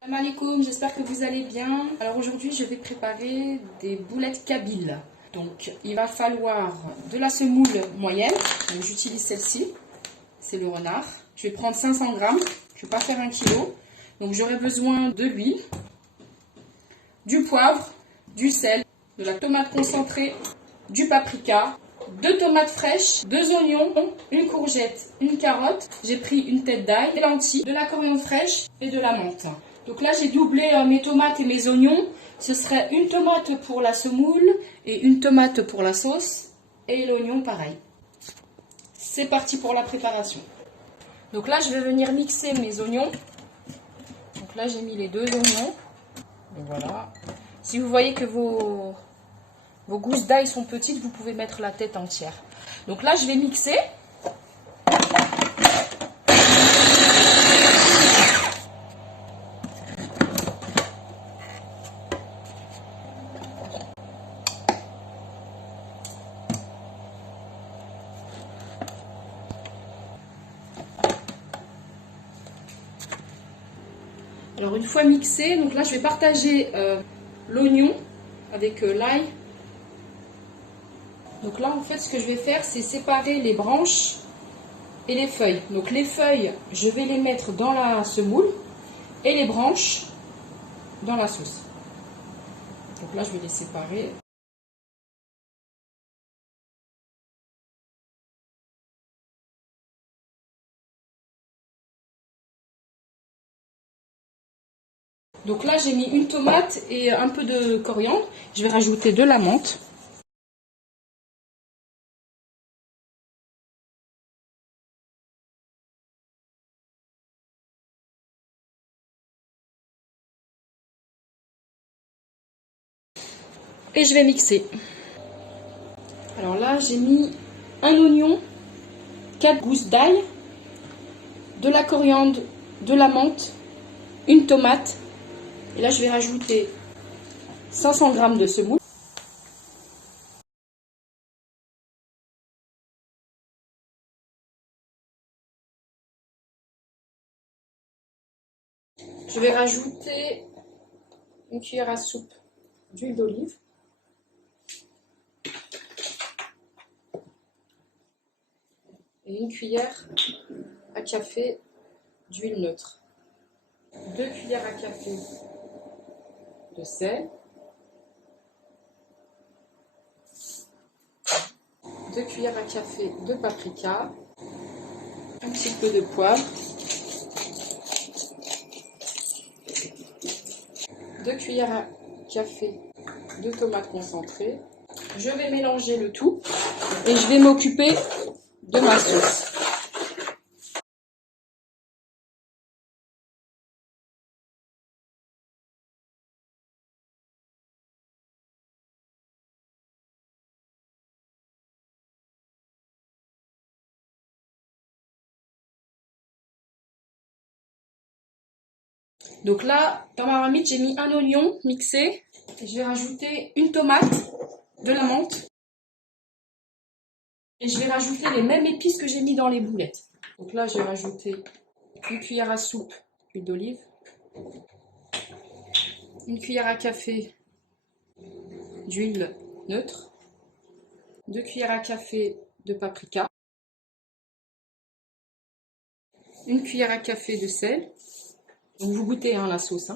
Salam alaikum, j'espère que vous allez bien. Alors aujourd'hui, je vais préparer des boulettes kabyles. Donc, il va falloir de la semoule moyenne. Donc, j'utilise celle-ci, c'est le renard. Je vais prendre 500 grammes, je ne vais pas faire 1 kg. Donc, j'aurai besoin de l'huile, du poivre, du sel, de la tomate concentrée, du paprika, 2 tomates fraîches, 2 oignons, une courgette, une carotte. J'ai pris une tête d'ail, des lentilles, de la coriandre fraîche et de la menthe. Donc là, j'ai doublé mes tomates et mes oignons. Ce serait une tomate pour la semoule et une tomate pour la sauce. Et l'oignon, pareil. C'est parti pour la préparation. Donc là, je vais venir mixer mes oignons. Donc là, j'ai mis les 2 oignons. Et voilà. Si vous voyez que vos gousses d'ail sont petites, vous pouvez mettre la tête entière. Donc là, je vais mixer. Alors une fois mixé, donc là je vais partager l'oignon avec l'ail. Donc là en fait ce que je vais faire c'est séparer les branches et les feuilles. Donc les feuilles je vais les mettre dans la semoule et les branches dans la sauce. Donc là je vais les séparer. Donc là j'ai mis une tomate et un peu de coriandre. Je vais rajouter de la menthe. Et je vais mixer. Alors là j'ai mis un oignon, 4 gousses d'ail, de la coriandre, de la menthe, une tomate. Et là je vais rajouter 500 g de semoule. Je vais rajouter une cuillère à soupe d'huile d'olive. Et une cuillère à café d'huile neutre. 2 cuillères à café de sel. 2 cuillères à café de paprika. Un petit peu de poivre. 2 cuillères à café de tomates concentrées. Je vais mélanger le tout et je vais m'occuper de ma sauce. Donc là, dans ma marmite, j'ai mis un oignon mixé. Et je vais rajouter une tomate, de la menthe. Et je vais rajouter les mêmes épices que j'ai mis dans les boulettes. Donc là, je vais rajouter une cuillère à soupe d'huile d'olive. Une cuillère à café d'huile neutre. 2 cuillères à café de paprika. Une cuillère à café de sel. Donc vous goûtez la sauce.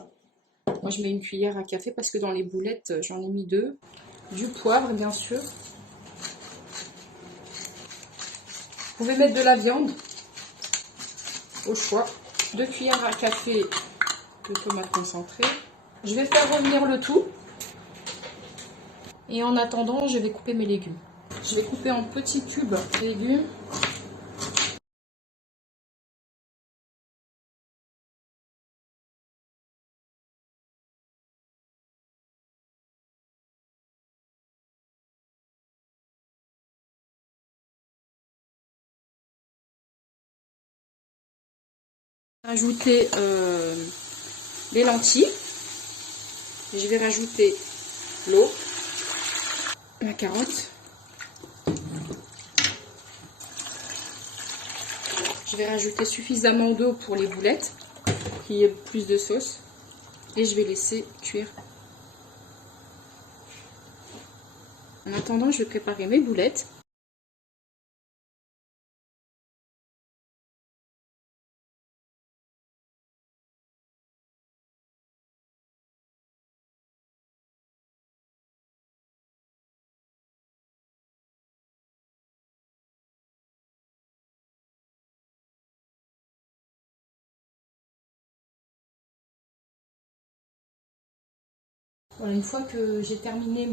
Moi je mets une cuillère à café parce que dans les boulettes j'en ai mis 2. Du poivre bien sûr. Vous pouvez mettre de la viande au choix. 2 cuillères à café de tomates concentrées. Je vais faire revenir le tout. Et en attendant je vais couper mes légumes. Je vais couper en petits cubes les légumes. Rajouter les lentilles. Je vais rajouter l'eau, la carotte. Je vais rajouter suffisamment d'eau pour les boulettes, pour qu'il y ait plus de sauce. Et je vais laisser cuire. En attendant, je vais préparer mes boulettes. Voilà, une fois que j'ai terminé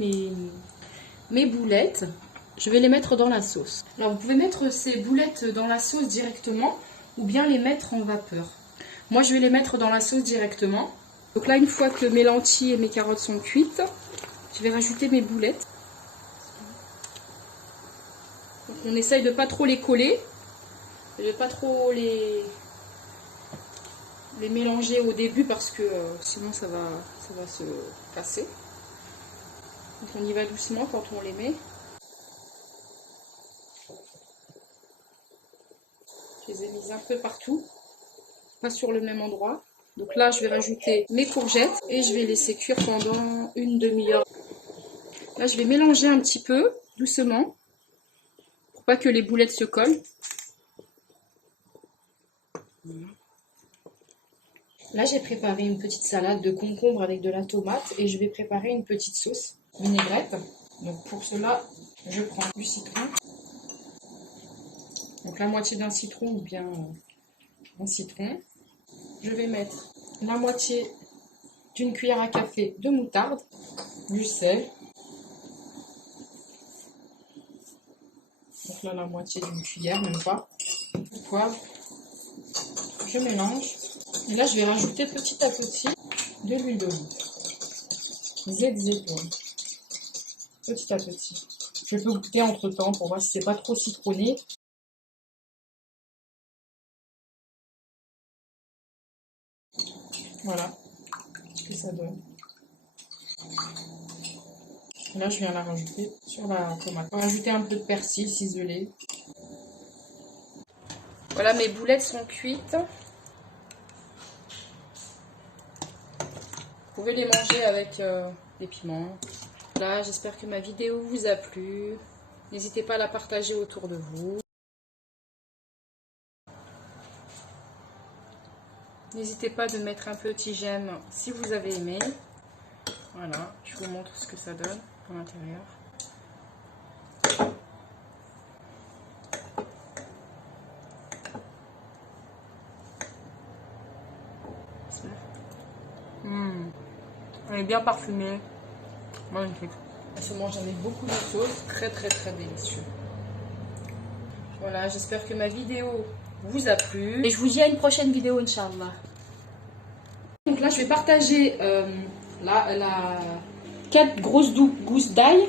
mes boulettes, je vais les mettre dans la sauce. Alors vous pouvez mettre ces boulettes dans la sauce directement ou bien les mettre en vapeur. Moi je vais les mettre dans la sauce directement. Donc là, une fois que mes lentilles et mes carottes sont cuites, je vais rajouter mes boulettes. Donc on essaye de pas trop les coller, de pas trop les mélanger au début parce que sinon ça va se casser. Donc on y va doucement quand on les met. Je les ai mises un peu partout, pas sur le même endroit. Donc là je vais rajouter mes courgettes et je vais laisser cuire pendant une demi-heure. Là je vais mélanger un petit peu doucement pour pas que les boulettes se collent. Là, j'ai préparé une petite salade de concombre avec de la tomate et je vais préparer une petite sauce vinaigrette. Donc pour cela, je prends du citron. Donc la moitié d'un citron ou bien un citron. Je vais mettre la moitié d'une cuillère à café de moutarde, du sel. Donc là, la moitié d'une cuillère, même pas. Du poivre. Je mélange. Et là, je vais rajouter petit à petit de l'huile d'olive. Zait de zaiton. Petit à petit. Je peux goûter entre temps pour voir si c'est pas trop citronné. Voilà ce que ça donne. Et là, je viens la rajouter sur la tomate. On va rajouter un peu de persil ciselé. Voilà, mes boulettes sont cuites. Vous pouvez les manger avec des piments. Là, j'espère que ma vidéo vous a plu. N'hésitez pas à la partager autour de vous. N'hésitez pas de mettre un petit j'aime si vous avez aimé. Voilà, je vous montre ce que ça donne à l'intérieur. Elle est bien parfumée. Magnifique. Elle se mange avec beaucoup de sauce. Très très très délicieux. Voilà, j'espère que ma vidéo vous a plu. Et je vous dis à une prochaine vidéo, Inch'Allah. Donc là, je vais partager la 4 grosses gousses d'ail.